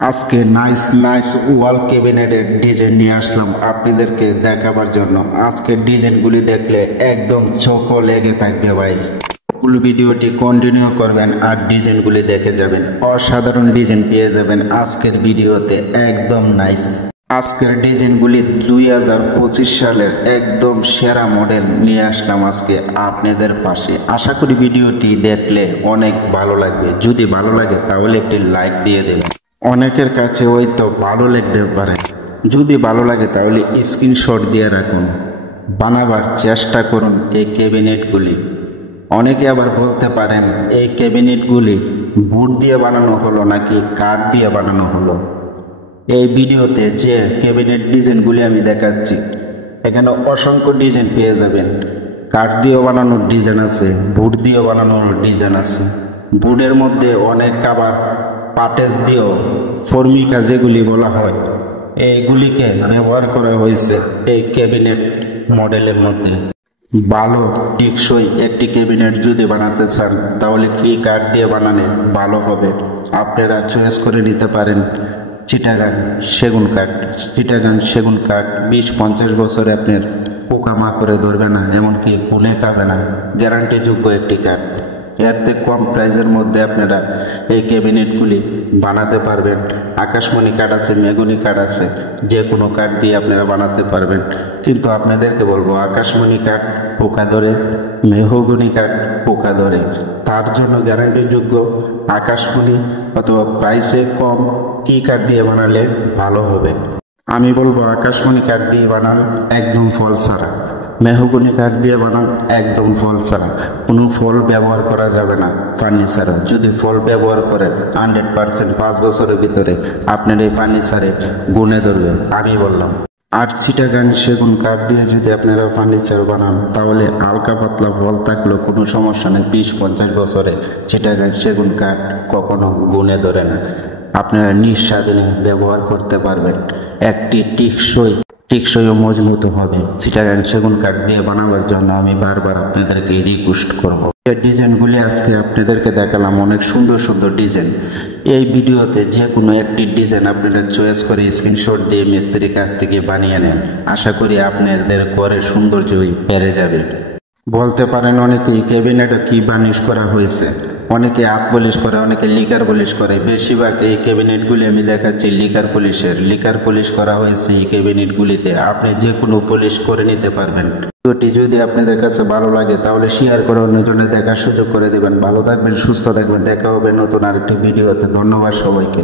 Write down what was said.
আজকে nice nice ওয়াল ক্যাবিনেটের design নিয়ে আসলাম আপনাদেরকে দেখাবার জন্য। আজকের ডিজাইনগুলি দেখলে একদম চোখ লেগে থাকবে ভাই। ফুল ভিডিওটি কন্টিনিউ করবেন আর ডিজাইনগুলি দেখে যাবেন, অসাধারণ ডিজাইন পেয়ে যাবেন আজকের ভিডিওতে, একদম নাইস। আজকের ডিজাইনগুলি 2025 সালের একদম সেরা মডেল নিয়ে আসলাম আজকে আপনাদের পাশে। আশা করি ভিডিওটি দেখলে অনেক ভালো লাগবে। যদি ভালো লাগে তাহলে একটি লাইক দিয়ে দেবেন। অনেকের কাছে হয়তো ভালো লাগতে পারে, যদি ভালো লাগে তাহলে স্ক্রিনশট দিয়ে রাখুন, বানাবার চেষ্টা করুন এই ক্যাবিনেটগুলি। অনেকে আবার বলতে পারেন এই ক্যাবিনেটগুলি বুট দিয়ে বানানো হলো নাকি কাঠ দিয়ে বানানো হলো। এই ভিডিওতে যে ক্যাবিনেট ডিজাইনগুলি আমি দেখাচ্ছি, এখানে অসংখ্য ডিজাইন পেয়ে যাবেন। কাঠ দিয়েও বানানোর ডিজাইন আছে, বুট দিয়েও বানানোর ডিজাইন আছে। বুটের মধ্যে অনেক আবার পাটেজ দিয়েও ফর্মিকা যেগুলি বলা হয়, এইগুলিকে ব্যবহার করা হয়েছে এই ক্যাবিনেট মডেলের মধ্যে। ভালো টেকসই একটি ক্যাবিনেট যদি বানাতে চান তাহলে কি কাঠ দিয়ে বানালে ভালো হবে আপনারা চয়েস করে নিতে পারেন। চিটাগাং সেগুন কাঠ, চিটাগাং সেগুন কাঠ 20-50 বছরে আপনার পোকামাকড়ে ধরবে না, এমনকি কোনে খাবে না, গ্যারান্টিযোগ্য একটি কাঠ। এরতে কম প্রাইসের মধ্যে আপনারা এই ক্যাবিনেটগুলি বানাতে পারবেন। আকাশমণি কাঠ আছে, মেগুনি কাঠ আছে, যে কোনো কাঠ দিয়ে আপনারা বানাতে পারবেন। কিন্তু আপনাদেরকে বলবো আকাশমণি কাঠ পোকা ধরে, মেহগনি কাঠ পোকা ধরে, তার জন্য গ্যারান্টিযোগ্য আকাশমণি অথবা প্রাইসে কম কি কাঠ দিয়ে বানালে ভালো হবে। আমি বলবো আকাশমণি কাঠ দিয়ে বানান, একদম ফল ছাড়া। মেহগনি কাঠ দিয়ে বানান, একদম ফল ছাড়া। কোনো ফল ব্যবহার করা যাবে না ফার্নিচারে। যদি ফল ব্যবহার করেন 100% 5 বছরের ভিতরে আপনার এই ফার্নিচারে গুনে ধরবে, আমি বললাম। আর চিটাগাং সেগুন কাঠ দিয়ে যদি আপনারা ফার্নিচার বানান তাহলে হালকা পাতলা ফল থাকলেও কোনো সমস্যা নেই। 20-50 বছরে চিটাগাং সেগুন কাঠ কখনো গুনে ধরে না, আপনারা নিঃস্বাধীনে ব্যবহার করতে পারবেন। একটি টেকসই ও মজবুত হবে। চিটাগাং সেগুন কাঠ দিয়ে বানাবার জন্য আমি বারবার আপনাদেরকে রিকোয়েস্ট করব। এই ডিজাইনগুলি আজকে আপনাদেরকে দেখালাম, অনেক সুন্দর সুন্দর ডিজাইন। এই ভিডিওতে যে কোনো একটি ডিজাইন আপনারা চয়েস করে স্ক্রিনশট দিয়ে মিস্ত্রির কাছ থেকে বানিয়ে নেন। আশা করি আপনাদের ঘরের সৌন্দর্যই বেড়ে যাবে। বলতে পারেন অনেকেই ক্যাবিনেটে কি বার্নিশ করা হয়েছে, অনেকে আর্ট পলিশ করে, অনেকে লিকার পলিশ করে। বেশিরভাগ এই ক্যাবিনেটগুলি আমি দেখাচ্ছি লিকার পলিশ করা হয়েছে এই ক্যাবিনেটগুলিতে। আপনি যে কোনো পলিশ করে নিতে পারবেন। ভিডিওটি যদি আপনাদের কাছে ভালো লাগে তাহলে শেয়ার করে অন্যজনের দেখার সুযোগ করে দেবেন। ভালো থাকবেন, সুস্থ থাকবেন, দেখা হবে নতুন আরেকটি ভিডিওতে। ধন্যবাদ সবাইকে।